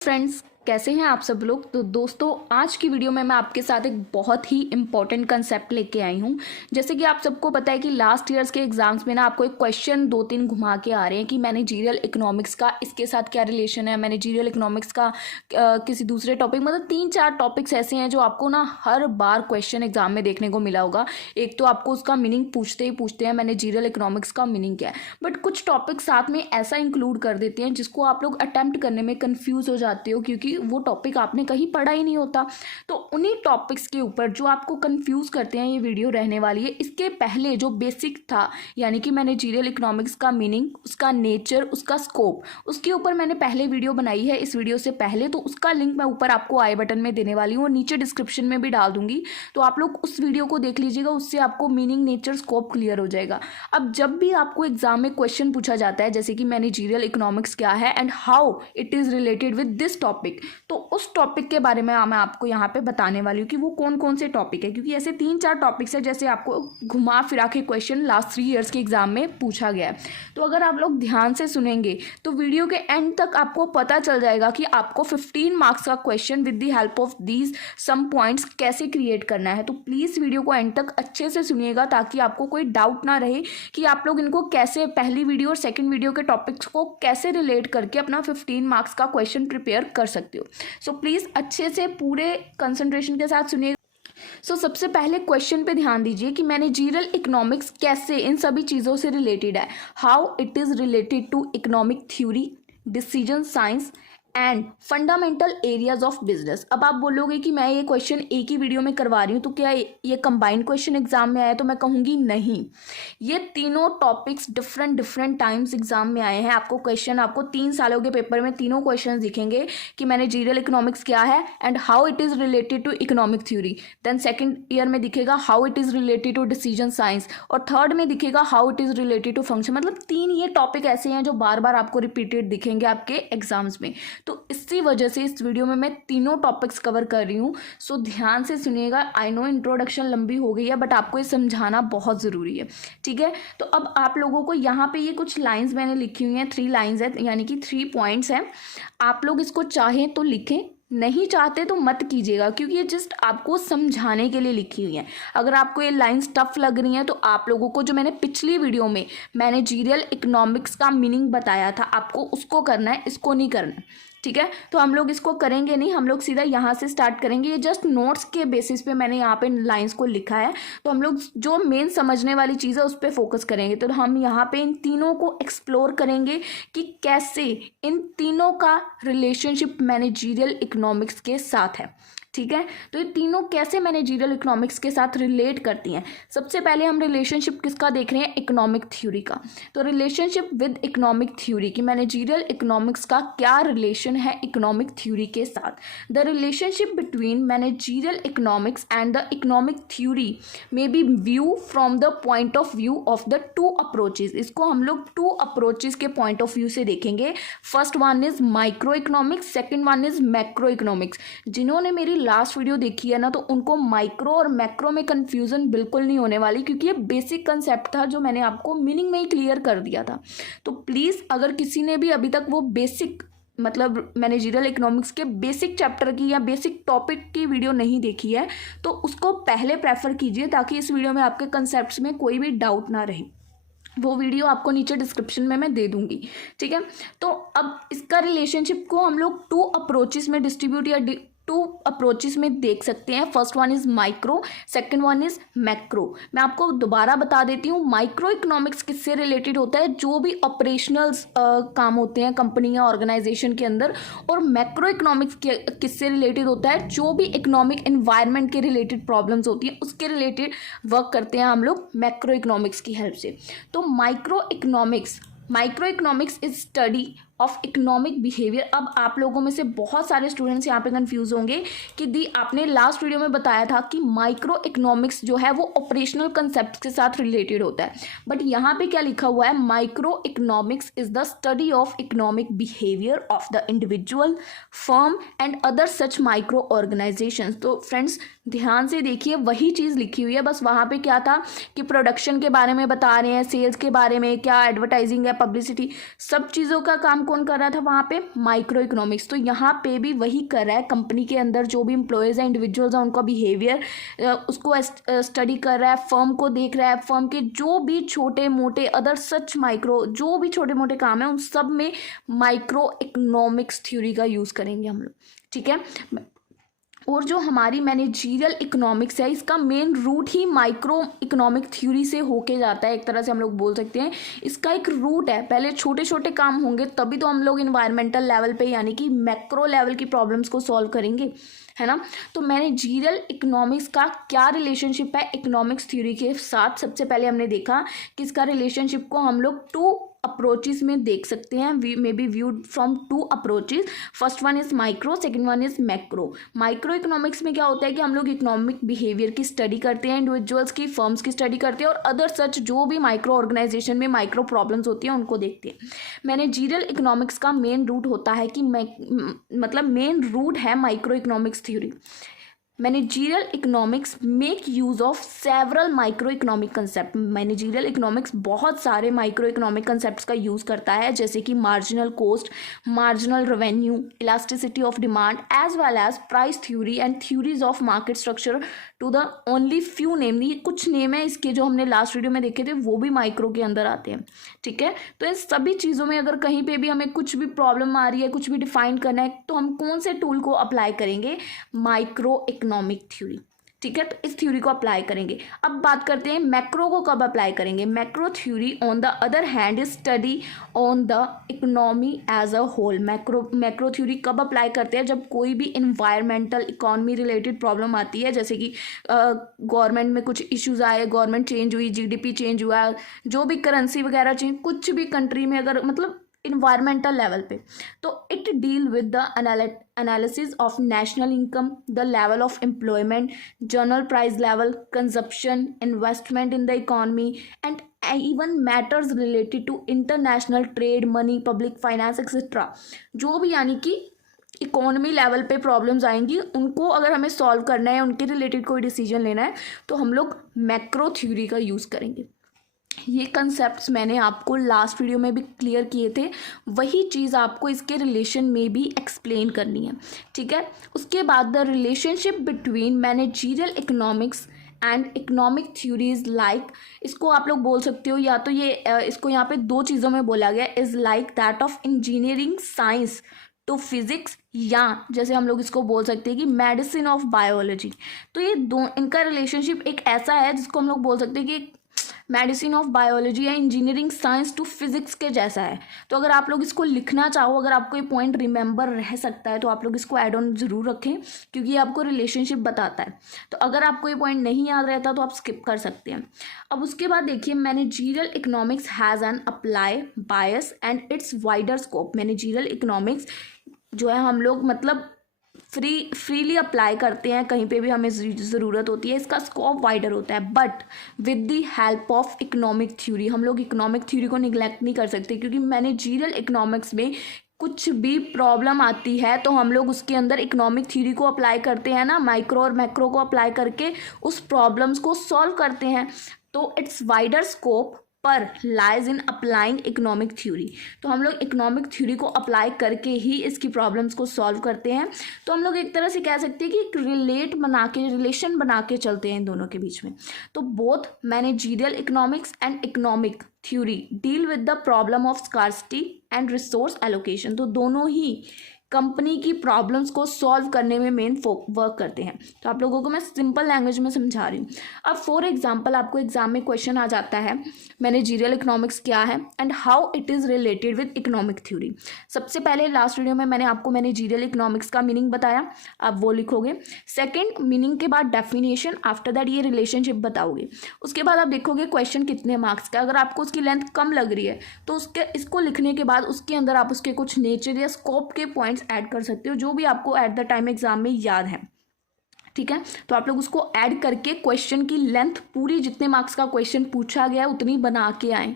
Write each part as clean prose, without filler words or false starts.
Friends, कैसे हैं आप सब लोग। तो दोस्तों, आज की वीडियो में मैं आपके साथ एक बहुत ही इंपॉर्टेंट कंसेप्ट लेके आई हूं। जैसे कि आप सबको पता है कि लास्ट ईयर्स के एग्जाम्स में ना आपको एक क्वेश्चन दो तीन घुमा के आ रहे हैं कि मैनेजरियल इकोनॉमिक्स का इसके साथ क्या रिलेशन है, मैनेजरियल इकोनॉमिक्स का किसी दूसरे टॉपिक, मतलब 3-4 टॉपिक्स ऐसे हैं जो आपको ना हर बार क्वेश्चन एग्जाम में देखने को मिला होगा। एक तो आपको उसका मीनिंग पूछते ही पूछते हैं मैनेजरियल इकोनॉमिक्स का मीनिंग क्या है, बट कुछ टॉपिक साथ में ऐसा इंक्लूड कर देते हैं जिसको आप लोग अटेम्प्ट करने में कंफ्यूज हो जाते हो, क्योंकि वो टॉपिक आपने कहीं पढ़ा ही नहीं होता। तो उन्हीं टॉपिक्स के ऊपर जो आपको कंफ्यूज करते हैं ये वीडियो रहने वाली है। इसके पहले जो बेसिक था, यानी कि मैनेजरियल इकोनॉमिक्स का मीनिंग, उसका नेचर, उसका स्कोप, उसके ऊपर मैंने पहले वीडियो बनाई है इस वीडियो से पहले। तो उसका लिंक मैं ऊपर आपको आई बटन में देने वाली हूँ और नीचे डिस्क्रिप्शन में भी डाल दूंगी। तो आप लोग उस वीडियो को देख लीजिएगा, उससे आपको मीनिंग, नेचर, स्कोप क्लियर हो जाएगा। अब जब भी आपको एग्जाम में क्वेश्चन पूछा जाता है जैसे कि मैनेजरियल इकोनॉमिक्स क्या है and how it is related with this topic, तो उस टॉपिक के बारे में मैं आपको यहाँ पे बताने वाली हूँ कि वो कौन कौन से टॉपिक है, क्योंकि ऐसे 3-4 टॉपिक्स है जैसे आपको घुमा फिरा के क्वेश्चन लास्ट 3 ईयर्स के एग्जाम में पूछा गया है। तो अगर आप लोग ध्यान से सुनेंगे तो वीडियो के एंड तक आपको पता चल जाएगा कि आपको 15 मार्क्स का question with the help of these sum points कैसे क्रिएट करना है। तो प्लीज़ वीडियो को एंड तक अच्छे से सुनिएगा ताकि आपको कोई डाउट ना रहे कि आप लोग इनको कैसे, पहली वीडियो और सेकंड वीडियो के टॉपिक्स को कैसे रिलेट करके अपना 15 मार्क्स का क्वेश्चन प्रिपेयर कर सकते हो। सो प्लीज़ अच्छे से पूरे कंसंट्रेशन के साथ सुनिएगा। सबसे पहले क्वेश्चन पे ध्यान दीजिए कि मैनेजरियल इकोनॉमिक्स कैसे इन सभी चीज़ों से रिलेटेड है। How it is related to economic theory, decision science and fundamental areas of business. अब आप बोलोगे कि मैं ये क्वेश्चन एक ही वीडियो में करवा रही हूँ, तो क्या ये कंबाइंड क्वेश्चन एग्जाम में आया? तो मैं कहूँगी नहीं, ये तीनों टॉपिक्स डिफरेंट टाइम्स एग्जाम में आए हैं। आपको 3 सालों के पेपर में तीनों क्वेश्चन दिखेंगे कि मैनेजरियल इकोनॉमिक्स क्या है and how it is related to economic theory. Then second year में दिखेगा how it is related to decision science, और थर्ड में दिखेगा how it is related to function. मतलब 3 ये टॉपिक ऐसे हैं जो बार बार आपको रिपीटेड दिखेंगे आपके एग्जाम्स में। तो इसी वजह से इस वीडियो में मैं तीनों टॉपिक्स कवर कर रही हूँ। सो ध्यान से सुनिएगा। आई नो इंट्रोडक्शन लंबी हो गई है, बट आपको ये समझाना बहुत ज़रूरी है, ठीक है। तो अब आप लोगों को यहाँ पे ये कुछ लाइंस मैंने लिखी हुई हैं, 3 लाइंस है, यानी कि 3 पॉइंट्स हैं। आप लोग इसको चाहें तो लिखें, नहीं चाहते तो मत कीजिएगा, क्योंकि ये जस्ट आपको समझाने के लिए लिखी हुई है। अगर आपको ये लाइंस टफ लग रही हैं तो आप लोगों को जो मैंने पिछली वीडियो में मैनेजरियल इकोनॉमिक्स का मीनिंग बताया था, आपको उसको करना है, इसको नहीं करना है, ठीक है। तो हम लोग इसको करेंगे नहीं, हम लोग सीधा यहाँ से स्टार्ट करेंगे। ये जस्ट नोट्स के बेसिस पे मैंने यहाँ पे लाइंस को लिखा है, तो हम लोग जो मेन समझने वाली चीज़ है उस पर फोकस करेंगे। तो हम यहाँ पे इन तीनों को एक्सप्लोर करेंगे कि कैसे इन तीनों का रिलेशनशिप मैनेजरियल इकोनॉमिक्स के साथ है, ठीक है। तो ये तीनों कैसे मैनेजरियल इकोनॉमिक्स के साथ रिलेट करती हैं। सबसे पहले हम रिलेशनशिप किसका देख रहे हैं? इकोनॉमिक थ्योरी का। तो रिलेशनशिप विद इकोनॉमिक थ्योरी की मैनेजरियल इकोनॉमिक्स का क्या रिलेशन है इकोनॉमिक थ्योरी के साथ। The relationship between managerial economics and the economic theory may be view from the point of view of the 2 approaches. इसको हम लोग 2 अप्रोचेज के पॉइंट ऑफ व्यू से देखेंगे। First one is micro economics, second one is macro economics. जिन्होंने मेरी last video देखी है ना, तो उनको माइक्रो और मैक्रो में कंफ्यूजन बिल्कुल नहीं होने वाली, क्योंकि ये बेसिक कंसेप्ट था जो मैंने आपको मीनिंग में ही क्लियर कर दिया था। तो प्लीज़ अगर किसी ने भी अभी तक वो बेसिक, मतलब मैनेजरियल इकोनॉमिक्स के बेसिक चैप्टर की या बेसिक टॉपिक की वीडियो नहीं देखी है, तो उसको पहले प्रेफर कीजिए, ताकि इस वीडियो में आपके कंसेप्ट्स में कोई भी डाउट ना रहे। वो वीडियो आपको नीचे डिस्क्रिप्शन में मैं दे दूंगी, ठीक है। तो अब इसका रिलेशनशिप को हम लोग 2 अप्रोचेस में डिस्ट्रीब्यूट या 2 अप्रोचेस में देख सकते हैं। First one is micro, second one is macro. मैं आपको दोबारा बता देती हूँ, माइक्रो इकोनॉमिक्स किससे रिलेटेड होता है? जो भी ऑपरेशनल काम होते हैं कंपनी या ऑर्गेनाइजेशन के अंदर। और मैक्रो इकोनॉमिक्स किससे रिलेटेड होता है? जो भी इकोनॉमिक एनवायरनमेंट के रिलेटेड प्रॉब्लम्स होती हैं उसके रिलेटेड वर्क करते हैं हम लोग मैक्रो इकोनॉमिक्स की हेल्प से। तो micro economics is study of economic behaviour. अब आप लोगों में से बहुत सारे स्टूडेंट्स यहाँ पे कंफ्यूज होंगे कि आपने लास्ट वीडियो में बताया था कि माइक्रो इकोनॉमिक्स जो है वो ऑपरेशनल कंसेप्ट के साथ रिलेटेड होता है, बट यहाँ पे क्या लिखा हुआ है? Micro economics is the study of economic behaviour of the individual, firm and other such micro organisation. तो फ्रेंड्स ध्यान से देखिए, वही चीज़ लिखी हुई है, बस वहाँ पे क्या था कि प्रोडक्शन के बारे में बता रहे हैं, सेल्स के बारे में, क्या एडवर्टाइजिंग है, पब्लिसिटी, सब चीज़ों का काम कौन कर रहा था वहाँ पे, माइक्रो इकोनॉमिक्स। तो यहाँ पे भी वही कर रहा है, कंपनी के अंदर जो भी एम्प्लॉयज़ हैं, इंडिविजुअल्स हैं, उनका बिहेवियर उसको स्टडी कर रहा है, फर्म को देख रहा है, फर्म के जो भी छोटे मोटे अदर सच माइक्रो जो भी छोटे मोटे काम है उन सब में माइक्रो इकोनॉमिक्स थ्योरी का यूज़ करेंगे हम लोग, ठीक है। और जो हमारी मैनेजरियल इकोनॉमिक्स है इसका मेन रूट ही माइक्रो इकोनॉमिक थ्योरी से होके जाता है, एक तरह से हम लोग बोल सकते हैं। इसका एक रूट है, पहले छोटे छोटे काम होंगे तभी तो हम लोग इन्वायरमेंटल लेवल पे यानी कि मैक्रो लेवल की प्रॉब्लम्स को सॉल्व करेंगे, है ना। तो मैनेजरियल इकोनॉमिक्स का क्या रिलेशनशिप है इकोनॉमिक्स थ्योरी के साथ, सबसे पहले हमने देखा कि इसका रिलेशनशिप को हम लोग टू अप्रोचेस में देख सकते हैं, we may be viewed from two approaches. First one is micro, second one is macro. Micro economics में क्या होता है कि हम लोग इकोनॉमिक बिहेवियर की स्टडी करते हैं, इंडिविजुअल्स की, फर्म्स की स्टडी करते हैं और अदर सच जो भी माइक्रो ऑर्गेनाइजेशन में माइक्रो प्रॉब्लम्स होती हैं उनको देखते हैं। मैनेजरियल इकोनॉमिक्स का मेन रूट होता है कि मतलब मेन रूट है micro economics theory. Managerial economics make use of several micro economic concept. Managerial economics बहुत सारे माइक्रो इकोनॉमिक कंसेप्ट्स का यूज़ करता है, जैसे कि marginal cost, marginal revenue, elasticity of demand, as well as price theory and theories of market structure to the only few name. ये कुछ name है इसके जो हमने लास्ट वीडियो में देखे थे, वो भी माइक्रो के अंदर आते हैं, ठीक है। तो इन सभी चीज़ों में अगर कहीं पे भी हमें कुछ भी प्रॉब्लम आ रही है, कुछ भी डिफाइन करना है, तो हम कौन से टूल को अप्लाई करेंगे, माइक्रो इकोनॉमिक थ्योरी, ठीक है। तो इस थ्योरी को अप्लाई करेंगे। अब बात करते हैं मैक्रो को कब अप्लाई करेंगे। Macro theory on the other hand is study on the economy as a whole. Macro theory कब अप्लाई करते हैं, जब कोई भी इन्वायरमेंटल इकोनॉमी रिलेटेड प्रॉब्लम आती है, जैसे कि गवर्नमेंट में कुछ इश्यूज आए, गवर्नमेंट चेंज हुई, जीडीपी चेंज हुआ, जो भी करेंसी वगैरह चेंज, कुछ भी कंट्री में अगर मतलब इन्वायरमेंटल लेवल पे, तो it deal with the analysis of national income, the level of employment, general price level, consumption, investment in the economy and even matters related to international trade, money, public finance etc. जो भी यानी कि economy level पे problems आएंगी उनको अगर हमें solve करना है, उनके रिलेटेड कोई डिसीजन लेना है, तो हम लोग मैक्रो थ्योरी का यूज़ करेंगे। ये कंसेप्ट्स मैंने आपको लास्ट वीडियो में भी क्लियर किए थे, वही चीज़ आपको इसके रिलेशन में भी एक्सप्लेन करनी है, ठीक है। उसके बाद the relationship between managerial economics and economic theories like, इसको आप लोग बोल सकते हो या तो ये इसको यहाँ पे दो चीज़ों में बोला गया, is like that of engineering science to physics, या जैसे हम लोग इसको बोल सकते हैं कि मेडिसिन ऑफ बायोलॉजी। तो ये दो, इनका रिलेशनशिप एक ऐसा है जिसको हम लोग बोल सकते हैं कि मेडिसिन ऑफ बायोलॉजी या इंजीनियरिंग साइंस टू फिजिक्स के जैसा है। तो अगर आप लोग इसको लिखना चाहो, अगर आपको ये पॉइंट रिमेंबर रह सकता है तो आप लोग इसको ऐड ऑन ज़रूर रखें, क्योंकि ये आपको रिलेशनशिप बताता है। तो अगर आपको ये पॉइंट नहीं याद रहता तो आप स्किप कर सकते हैं। अब उसके बाद देखिए, managerial economics has an apply bias and it's wider scope. Managerial economics जो है हम लोग मतलब फ्रीली अप्लाई करते हैं, कहीं पे भी हमें ज़रूरत होती है, इसका स्कोप वाइडर होता है, but with the help of economic theory. हम लोग इकोनॉमिक थ्योरी को निगलेक्ट नहीं कर सकते, क्योंकि मैनेजरियल इकोनॉमिक्स में कुछ भी प्रॉब्लम आती है तो हम लोग उसके अंदर इकोनॉमिक थ्योरी को अप्लाई करते हैं ना, माइक्रो और मैक्रो को अप्लाई करके उस प्रॉब्लम्स को सॉल्व करते हैं। तो इट्स वाइडर स्कोप पर lies in applying economic theory. तो हम लोग इकोनॉमिक थ्योरी को अप्लाई करके ही इसकी प्रॉब्लम्स को सॉल्व करते हैं। तो हम लोग एक तरह से कह सकते हैं कि एक रिलेशन बना के चलते हैं इन दोनों के बीच में। तो both managerial economics and economic theory deal with the problem of scarcity and resource allocation. तो दोनों ही कंपनी की प्रॉब्लम्स को सॉल्व करने में मेन वर्क करते हैं। तो आप लोगों को मैं सिंपल लैंग्वेज में समझा रही हूँ। अब फॉर एग्जांपल आपको एग्जाम में क्वेश्चन आ जाता है मैनेजरियल इकोनॉमिक्स क्या है and how it is related with economic theory. सबसे पहले लास्ट वीडियो में मैंने आपको मैनेजरियल इकोनॉमिक्स का मीनिंग बताया, आप वो लिखोगे। सेकेंड, मीनिंग के बाद डेफिनेशन, आफ्टर दैट ये रिलेशनशिप बताओगे। उसके बाद आप देखोगे क्वेश्चन कितने मार्क्स का। अगर आपको उसकी लेंथ कम लग रही है तो इसको लिखने के बाद उसके अंदर आप उसके कुछ नेचर या स्कोप के पॉइंट्स ऐड कर सकते हो, जो भी आपको एट द टाइम एग्जाम में याद है, ठीक है। तो आप लोग उसको ऐड करके क्वेश्चन की लेंथ पूरी, जितने मार्क्स का क्वेश्चन पूछा गया है उतनी बना के आए,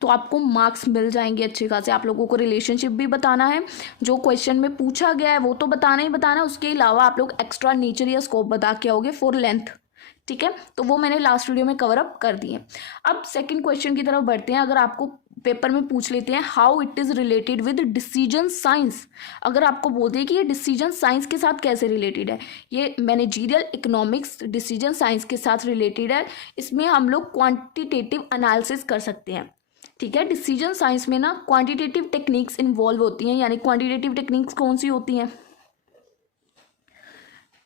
तो आपको मार्क्स मिल जाएंगे अच्छे खासे। आप लोगों को रिलेशनशिप भी बताना है, जो क्वेश्चन में पूछा गया है वो तो बताना ही बताना है, उसके अलावा आप लोग एक्स्ट्रा नेचर या स्कोप बता के आओगे फॉर लेंथ, ठीक है। तो वो मैंने लास्ट वीडियो में कवर अप कर दिए। अब सेकंड क्वेश्चन की तरफ बढ़ते हैं। अगर आपको पेपर में पूछ लेते हैं how it is related with decision science. अगर आपको बोलते हैं कि ये डिसीजन साइंस के साथ कैसे रिलेटेड है, ये मैनेजरियल इकोनॉमिक्स डिसीजन साइंस के साथ रिलेटेड है, इसमें हम लोग क्वांटिटेटिव एनालिसिस कर सकते हैं। ठीक है, डिसीजन साइंस में ना क्वांटिटेटिव टेक्निक्स इन्वॉल्व होती हैं। यानी क्वांटिटेटिव टेक्निक्स कौन सी होती हैं,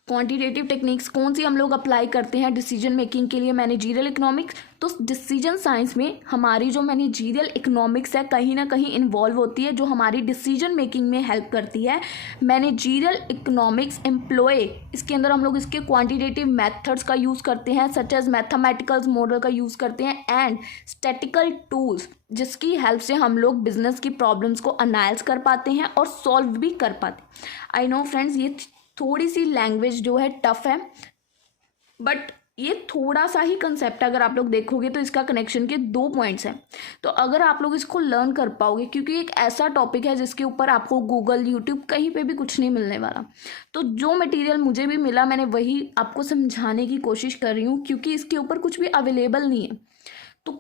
क्वांटिटेटिव टेक्निक्स कौन सी हम लोग अप्लाई करते हैं डिसीजन मेकिंग के लिए, मैनेजरियल इकोनॉमिक्स। तो डिसीजन साइंस में हमारी जो मैनेजरियल इकोनॉमिक्स है कहीं ना कहीं इन्वॉल्व होती है, जो हमारी डिसीजन मेकिंग में हेल्प करती है। मैनेजरियल इकोनॉमिक्स एम्प्लॉय, इसके अंदर हम लोग इसके क्वांटिटेटिव मेथड्स का यूज़ करते हैं, सच एज मैथमेटिकल मॉडल का यूज़ करते हैं, एंड स्टैटिकल टूल्स, जिसकी हेल्प से हम लोग बिजनेस की प्रॉब्लम्स को एनालाइज कर पाते हैं और सॉल्व भी कर पाते हैं। आई नो फ्रेंड्स, ये थोड़ी सी लैंग्वेज जो है टफ है, बट ये थोड़ा सा ही कंसेप्ट अगर आप लोग देखोगे तो इसका कनेक्शन के 2 पॉइंट्स हैं। तो अगर आप लोग इसको लर्न कर पाओगे, क्योंकि एक ऐसा टॉपिक है जिसके ऊपर आपको गूगल, यूट्यूब कहीं पे भी कुछ नहीं मिलने वाला, तो जो मटेरियल मुझे भी मिला मैंने वही आपको समझाने की कोशिश कर रही हूँ, क्योंकि इसके ऊपर कुछ भी अवेलेबल नहीं है। तो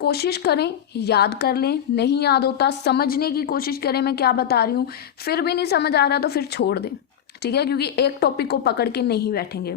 कोशिश करें, याद कर लें, नहीं याद होता समझने की कोशिश करें मैं क्या बता रही हूँ, फिर भी नहीं समझ आ रहा तो फिर छोड़ दें। ठीक है, क्योंकि एक टॉपिक को पकड़ के नहीं बैठेंगे।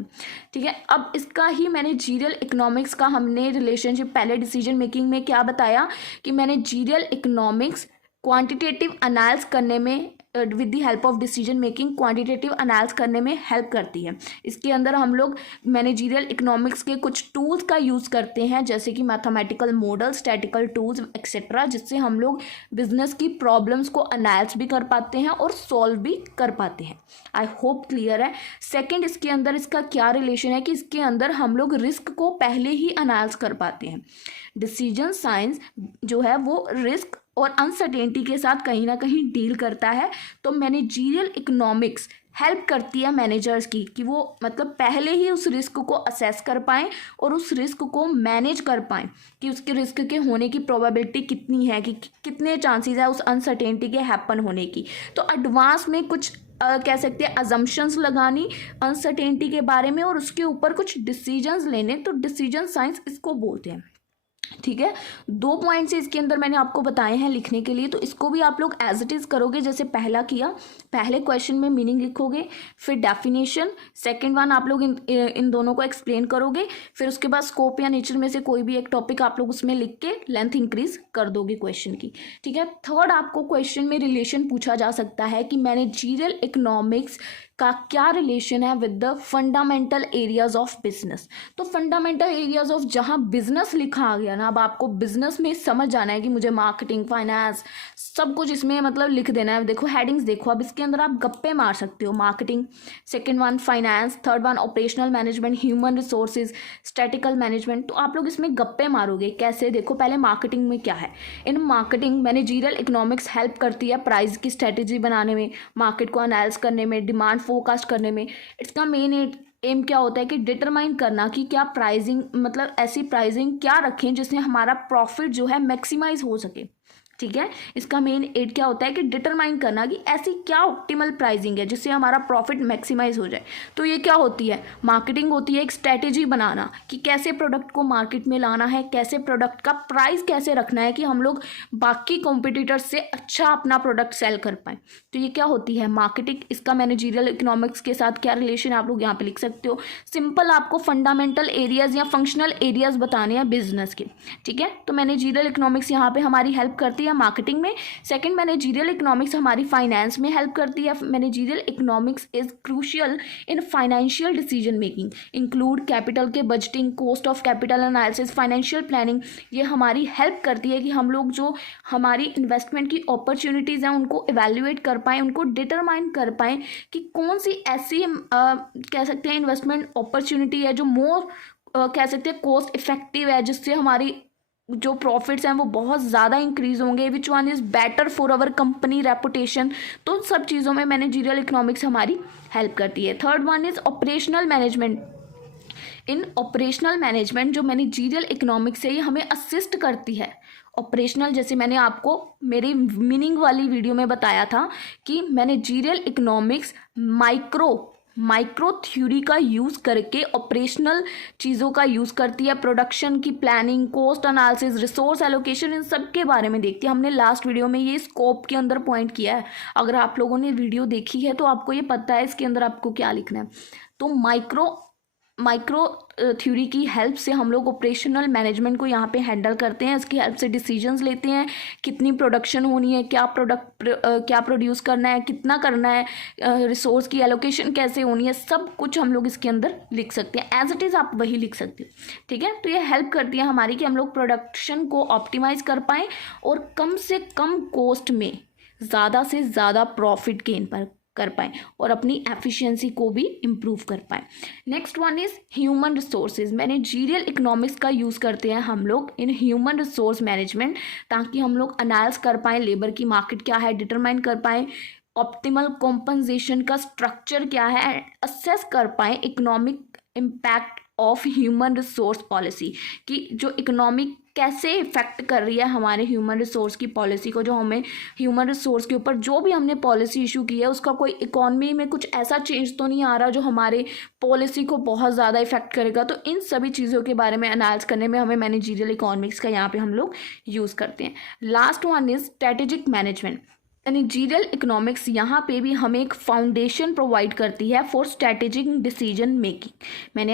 ठीक है, अब इसका ही मैनेजरियल इकोनॉमिक्स का हमने रिलेशनशिप पहले डिसीजन मेकिंग में क्या बताया कि मैनेजरियल इकोनॉमिक्स क्वांटिटेटिव एनालिसिस करने में with the help of decision making quantitative analysis करने में हेल्प करती है। इसके अंदर हम लोग मैनेजरियल इकोनॉमिक्स के कुछ टूल्स का यूज़ करते हैं, जैसे कि mathematical model, statistical tools etcetera, जिससे हम लोग बिजनेस की प्रॉब्लम्स को एनालिसिस भी कर पाते हैं और सॉल्व भी कर पाते हैं। आई होप क्लियर है। सेकेंड, इसके अंदर इसका क्या रिलेशन है कि इसके अंदर हम लोग रिस्क को पहले ही एनालिसिस कर पाते हैं। डिसीजन साइंस जो है वो रिस्क और अनसर्टेनिटी के साथ कहीं ना कहीं डील करता है। तो मैनेजरियल इकोनॉमिक्स हेल्प करती है मैनेजर्स की कि वो मतलब पहले ही उस रिस्क को असेस कर पाएँ और उस रिस्क को मैनेज कर पाएँ कि उसके रिस्क के होने की प्रोबेबिलिटी कितनी है, कि कितने चांसेस है उस अनसर्टेनिटी के हैपन होने की। तो एडवांस में कुछ कह सकते हैं अजम्पशंस लगानी अनसर्टेनिटी के बारे में और उसके ऊपर कुछ डिसीजंस लेने, तो डिसीजन साइंस इसको बोलते हैं। ठीक है, 2 पॉइंट्स इसके अंदर मैंने आपको बताए हैं लिखने के लिए, तो इसको भी आप लोग एज इट इज़ करोगे जैसे पहला किया। पहले क्वेश्चन में मीनिंग लिखोगे, फिर डेफिनेशन, सेकंड वन आप लोग इन दोनों को एक्सप्लेन करोगे, फिर उसके बाद स्कोप या नेचर में से कोई भी एक टॉपिक आप लोग उसमें लिख के लेंथ इंक्रीज कर दोगे क्वेश्चन की। ठीक है, थर्ड आपको क्वेश्चन में रिलेशन पूछा जा सकता है कि मैनेजरियल इकोनॉमिक्स का क्या रिलेशन है with the fundamental areas of business. तो फंडामेंटल एरियाज ऑफ जहाँ बिजनेस लिखा आ गया ना, अब आपको बिजनेस में समझ जाना है कि मुझे मार्केटिंग, फाइनेंस सब कुछ इसमें मतलब लिख देना है। देखो हेडिंग्स देखो, अब इसके अंदर आप गप्पे मार सकते हो। Marketing, second one finance, third one operational management, human resources, statistical management. तो आप लोग इसमें गप्पे मारोगे कैसे, देखो पहले मार्केटिंग में क्या है। In marketing managerial economics help करती है प्राइस की स्ट्रेटेजी बनाने में, मार्केट को एनालाइज करने में, डिमांड फोरकास्ट करने में। इसका मेन एम क्या होता है कि डिटरमाइन करना कि क्या प्राइसिंग मतलब ऐसी प्राइसिंग क्या रखें जिससे हमारा प्रॉफिट जो है मैक्सिमाइज हो सके। ठीक है, इसका मेन एड क्या होता है कि डिटरमाइन करना कि ऐसी क्या ऑप्टिमल प्राइसिंग है जिससे हमारा प्रॉफिट मैक्सिमाइज हो जाए। तो ये क्या होती है, मार्केटिंग होती है एक स्ट्रैटेजी बनाना कि कैसे प्रोडक्ट को मार्केट में लाना है, कैसे प्रोडक्ट का प्राइस कैसे रखना है कि हम लोग बाकी कॉम्पिटिटर्स से अच्छा अपना प्रोडक्ट सेल कर पाएँ। तो ये क्या होती है मार्केटिंग। इसका मैनेजरियल इकोनॉमिक्स के साथ क्या रिलेशन है आप लोग यहाँ पे लिख सकते हो। सिंपल आपको फंडामेंटल एरियाज या फंक्शनल एरियाज बताने हैं बिजनेस के। ठीक है, तो मैनेजरियल इकोनॉमिक्स यहाँ पे हमारी हेल्प करती है मार्केटिंग में। सेकंड, मैनेजरियल इकोनॉमिक्स हमारी फाइनेंस में हेल्प करती है। Managerial economics is crucial in financial decision making, include capital के budgeting, cost of capital analysis, financial planning. ये हमारी हेल्प करती है कि हम लोग जो हमारी इन्वेस्टमेंट की अपॉर्चुनिटीज़ हैं उनको इवेल्युएट कर पाएँ, उनको डिटरमाइन कर पाएँ कि कौन सी ऐसी कह सकते हैं इन्वेस्टमेंट अपॉर्चुनिटी है जो मोर कह सकते हैं कॉस्ट इफेक्टिव है, जिससे हमारी जो प्रॉफिट्स हैं वो बहुत ज़्यादा इंक्रीज होंगे, which one is better for our company reputation. तो सब चीज़ों में मैनेजरियल इकोनॉमिक्स हमारी हेल्प करती है। Third one is operational management. In operational management जो मैनेजरियल इकोनॉमिक्स है ये हमें असिस्ट करती है। ऑपरेशनल जैसे मैंने आपको मेरी मीनिंग वाली वीडियो में बताया था कि managerial economics micro micro theory का यूज़ करके ऑपरेशनल चीज़ों का यूज़ करती है, प्रोडक्शन की planning, cost analysis, resource allocation, इन सब के बारे में देखती है। हमने लास्ट वीडियो में ये स्कोप के अंदर पॉइंट किया है। अगर आप लोगों ने वीडियो देखी है तो आपको ये पता है इसके अंदर आपको क्या लिखना है। तो माइक्रो थ्योरी की हेल्प से हम लोग ऑपरेशनल मैनेजमेंट को यहाँ पे हैंडल करते हैं। इसकी हेल्प से डिसीजंस लेते हैं, कितनी प्रोडक्शन होनी है, क्या प्रोड्यूस करना है, कितना करना है, रिसोर्स की एलोकेशन कैसे होनी है, सब कुछ हम लोग इसके अंदर लिख सकते हैं। एज इट इज़ आप वही लिख सकते हो, ठीक है। तो ये हेल्प करती है हमारी कि हम लोग प्रोडक्शन को ऑप्टिमाइज कर पाएँ और कम से कम कॉस्ट में ज़्यादा से ज़्यादा प्रॉफिट गेन कर पाएँ और अपनी एफिशिएंसी को भी इम्प्रूव कर पाएँ। Next one is human resources. Managerial economics का यूज़ करते हैं हम लोग इन ह्यूमन रिसोर्स मैनेजमेंट, ताकि हम लोग एनालाइज कर पाएँ लेबर की मार्केट क्या है, डिटरमाइन कर पाएँ ऑप्टिमल कॉम्पनसेशन का स्ट्रक्चर क्या है, एंड असेस कर पाएँ economic impact of human resource policy, कि जो इकोनॉमिक कैसे इफेक्ट कर रही है हमारे ह्यूमन रिसोर्स की पॉलिसी को, जो हमें ह्यूमन रिसोर्स के ऊपर जो भी हमने पॉलिसी इशू की है उसका कोई इकोनॉमी में कुछ ऐसा चेंज तो नहीं आ रहा जो हमारे पॉलिसी को बहुत ज़्यादा इफेक्ट करेगा। तो इन सभी चीज़ों के बारे में एनालाइज करने में हमें मैनेजीरियल इकोनॉमिक्स का यहाँ पे हम लोग यूज़ करते हैं। Last one is strategic management. Managerial economics यहाँ पे भी हमें एक फाउंडेशन प्रोवाइड करती है फॉर स्ट्रेटेजिक डिसीजन मेकिंग।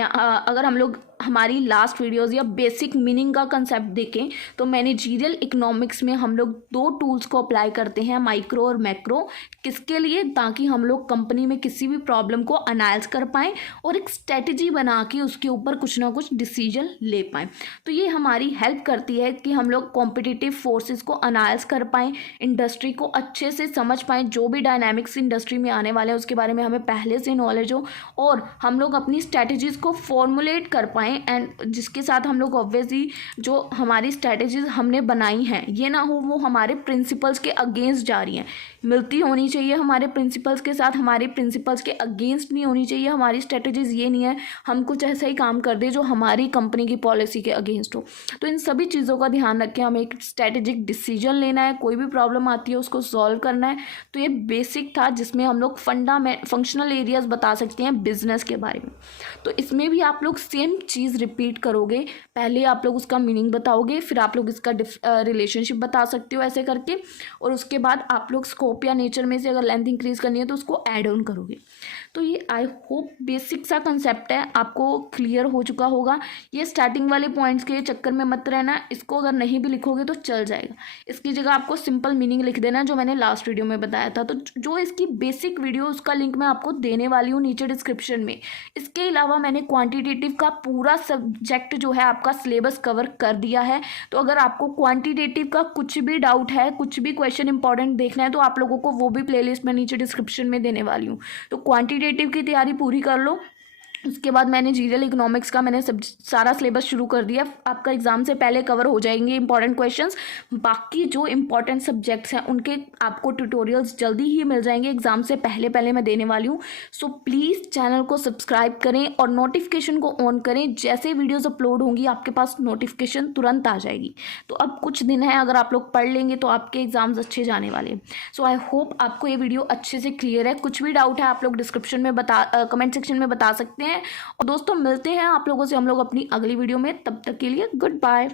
अगर हम लोग हमारी लास्ट वीडियोस या बेसिक मीनिंग का कंसेप्ट देखें तो मैनेजीरियल इकोनॉमिक्स में हम लोग दो टूल्स को अप्लाई करते हैं, माइक्रो और मैक्रो। किसके लिए? ताकि हम लोग कंपनी में किसी भी प्रॉब्लम को एनालाइज कर पाएँ और एक स्ट्रेटजी बना के उसके ऊपर कुछ ना कुछ डिसीजन ले पाएँ। तो ये हमारी हेल्प करती है कि हम लोग कॉम्पिटिटिव फोर्सेस को एनालाइज कर पाएँ, इंडस्ट्री को अच्छे से समझ पाएँ, जो भी डायनामिक्स इंडस्ट्री में आने वाले हैं उसके बारे में हमें पहले से नॉलेज हो, और हम लोग अपनी स्ट्रैटेजीज़ को फॉर्मुलेट कर पाएँ, एंड जिसके साथ हम लोग ऑब्वियसली जो हमारी स्ट्रैटेजीज हमने बनाई हैं ये ना हो वो हमारे प्रिंसिपल्स के अगेंस्ट जा रही हैं, मिलती होनी चाहिए हमारे प्रिंसिपल्स के साथ, हमारे प्रिंसिपल्स के अगेंस्ट नहीं होनी चाहिए हमारी स्ट्रैटेजीज। ये नहीं है हम कुछ ऐसा ही काम कर दे जो हमारी कंपनी की पॉलिसी के अगेंस्ट हो। तो इन सभी चीज़ों का ध्यान रखें, हमें एक स्ट्रैटेजिक डिसीजन लेना है, कोई भी प्रॉब्लम आती है उसको सॉल्व करना है। तो ये बेसिक था जिसमें हम लोग फंक्शनल एरियाज बता सकते हैं बिजनेस के बारे में। तो इसमें भी आप लोग सेम चीज़ रिपीट करोगे, पहले आप लोग उसका मीनिंग बताओगे, फिर आप लोग इसका रिलेशनशिप बता सकते हो ऐसे करके, और उसके बाद आप लोग स्कोप या नेचर में से अगर लेंथ इंक्रीज करनी है तो उसको ऐड ऑन करोगे। तो ये आई होप बेसिक सा कंसेप्ट है, आपको क्लियर हो चुका होगा। ये स्टार्टिंग वाले पॉइंट्स के चक्कर में मत रहना, इसको अगर नहीं भी लिखोगे तो चल जाएगा। इसकी जगह आपको सिंपल मीनिंग लिख देना जो मैंने लास्ट वीडियो में बताया था। तो जो इसकी बेसिक वीडियो उसका लिंक मैं आपको देने वाली हूँ नीचे डिस्क्रिप्शन में। इसके अलावा मैंने क्वान्टिटेटिव का पूरा सब्जेक्ट जो है आपका सिलेबस कवर कर दिया है। तो अगर आपको क्वांटिटेटिव का कुछ भी डाउट है, कुछ भी क्वेश्चन इंपॉर्टेंट देखना है, तो आप लोगों को वो भी प्लेलिस्ट मैं नीचे डिस्क्रिप्शन में देने वाली हूँ। तो क्वांटिटेटिव की तैयारी पूरी कर लो। उसके बाद मैनेजीरियल इकोनॉमिक्स का मैंने सारा सिलेबस शुरू कर दिया, आपका एग्जाम से पहले कवर हो जाएंगे इंपॉर्टेंट क्वेश्चंस। बाकी जो इंपॉर्टेंट सब्जेक्ट्स हैं उनके आपको ट्यूटोरियल्स जल्दी ही मिल जाएंगे, एग्जाम से पहले मैं देने वाली हूँ। सो प्लीज़ चैनल को सब्सक्राइब करें और नोटिफिकेशन को ऑन करें, जैसे वीडियोज़ अपलोड होंगी आपके पास नोटिफिकेशन तुरंत आ जाएगी। तो अब कुछ दिन है, अगर आप लोग पढ़ लेंगे तो आपके एग्जाम्स अच्छे जाने वाले हैं। सो आई होप आपको ये वीडियो अच्छे से क्लियर है। कुछ भी डाउट है आप लोग डिस्क्रिप्शन में कमेंट सेक्शन में बता सकते हैं। और दोस्तों मिलते हैं आप लोगों से हम लोग अपनी अगली वीडियो में, तब तक के लिए गुड बाय।